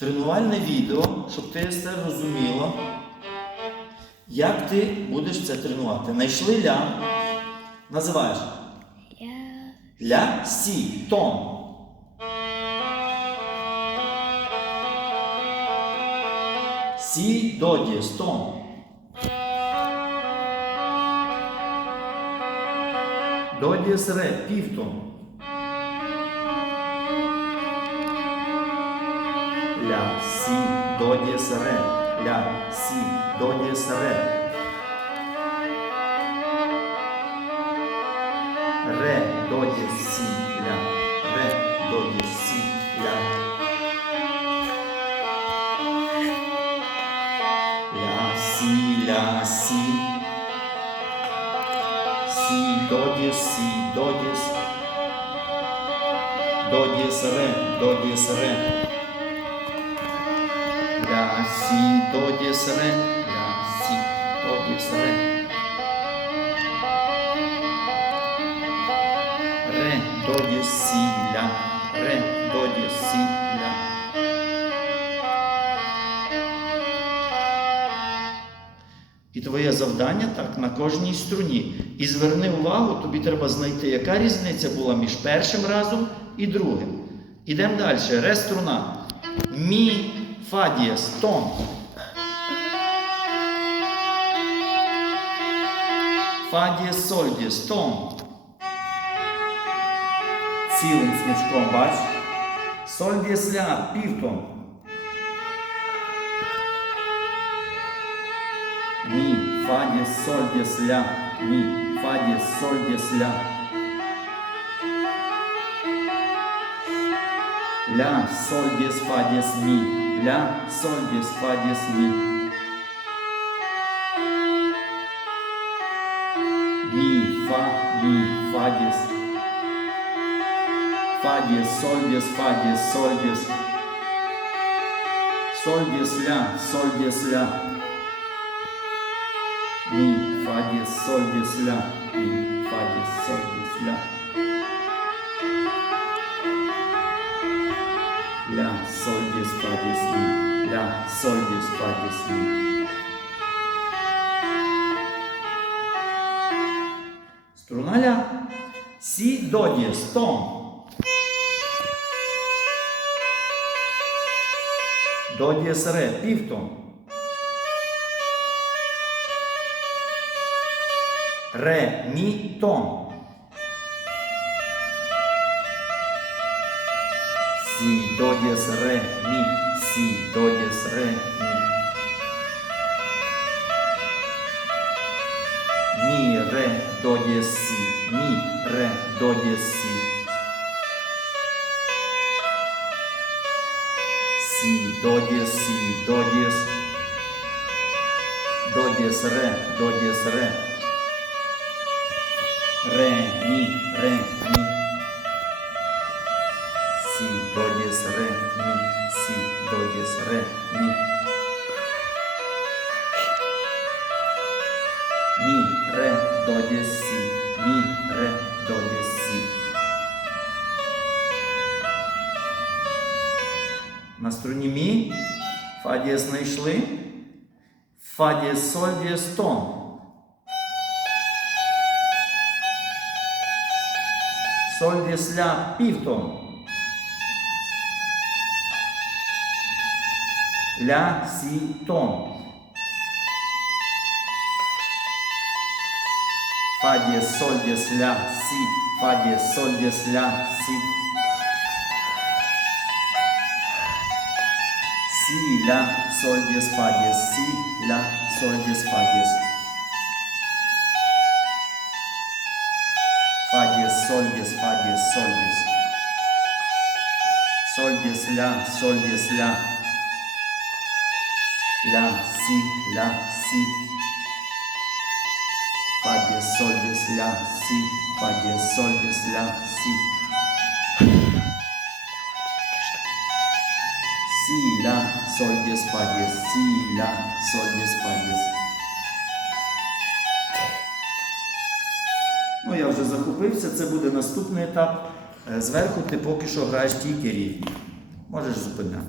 тренувальне відео, щоб ти все розуміло, як ти будеш це тренувати. Найшли ля, називаєш ля, сі, тон. Сі, до дієс, тон. До дієс, ре, півтон. Ля, сі, до дієс, ре. Ля, сі, до дієс, ре. Ре, до дієс, сі, ля. Ре, до дієс, сі, ля. Ля, сі, ля, сі. Сі, до дієс, до дієс. До дієс, до дієс. Сі, до дієс, ре. Ля, сі, до дієс, ре. Ре, до дієс, сі, ля. Ре, до дієс, сі, ля. І твоє завдання так на кожній струні. І зверни увагу, тобі треба знайти, яка різниця була між першим разом і другим. Ідемо далі. Ре струна. Мі, фа дієс, тон. Фа дієс, соль дієс, тон. Цілим смичком, бач. Соль дієс, ля, півтон. Мі, фа дієс, соль дієс, ля. Мі, фа дієс, соль дієс, ля. Ля, соль дієс, фа дієс, мі. Ля, соль дієс, фа дієс, фа, мі, фа дієс. Фа дієс, соль дієс, соль дієс. Ля, соль дієс, ля. Мі, фа дієс, ля. Мі, фа дієс, соль дієс, ля. Мі. Ля, соль дієс, фа дієс, мі. Струна. Сі, до дієс, тон. До дієс, ре, півтон. Ре, мі, тон. Сі, до дієс, ре, мі. Сі, до дієс, ре, мі. Мі, ре, до дієс, сі. Мі, ре, до дієс, сі. Сі, до дієс, сі, до дієс. До дієс, ре, до дієс, ре. Ре, мі, ре, мі. До дієс, ре, мі. Сі, до дієс, ре, мі. Мі, ре, до дієс, сі. Мі, ре, до дієс, сі. На струні мі фа дієс знайшли. Фа дієс, соль дієс, тон. Соль дієс, ля, півтон. Ля, сі, тон. Фа дієс, соль дієс, ля, сі. Фа дієс, соль дієс, ля, сі. Сі, ля, соль дієс, фа дієс, сі, ля, соль дієс, фа дієс. Фа дієс, соль дієс, фа дієс, соль дієс. Соль дієс, ля, соль дієс, ля. Ля, сі, ля, сі. Фа дієс, соль дієс, ля, сі. Фа дієс, соль дієс, ля, сі. Сі, ля, соль дієс, фа дієс, сі, ля, соль дієс, фа дієс. Ну, я вже захопився, це буде наступний етап. Е, Зверху ти поки що граєш тільки рівні. Можеш зупиняти.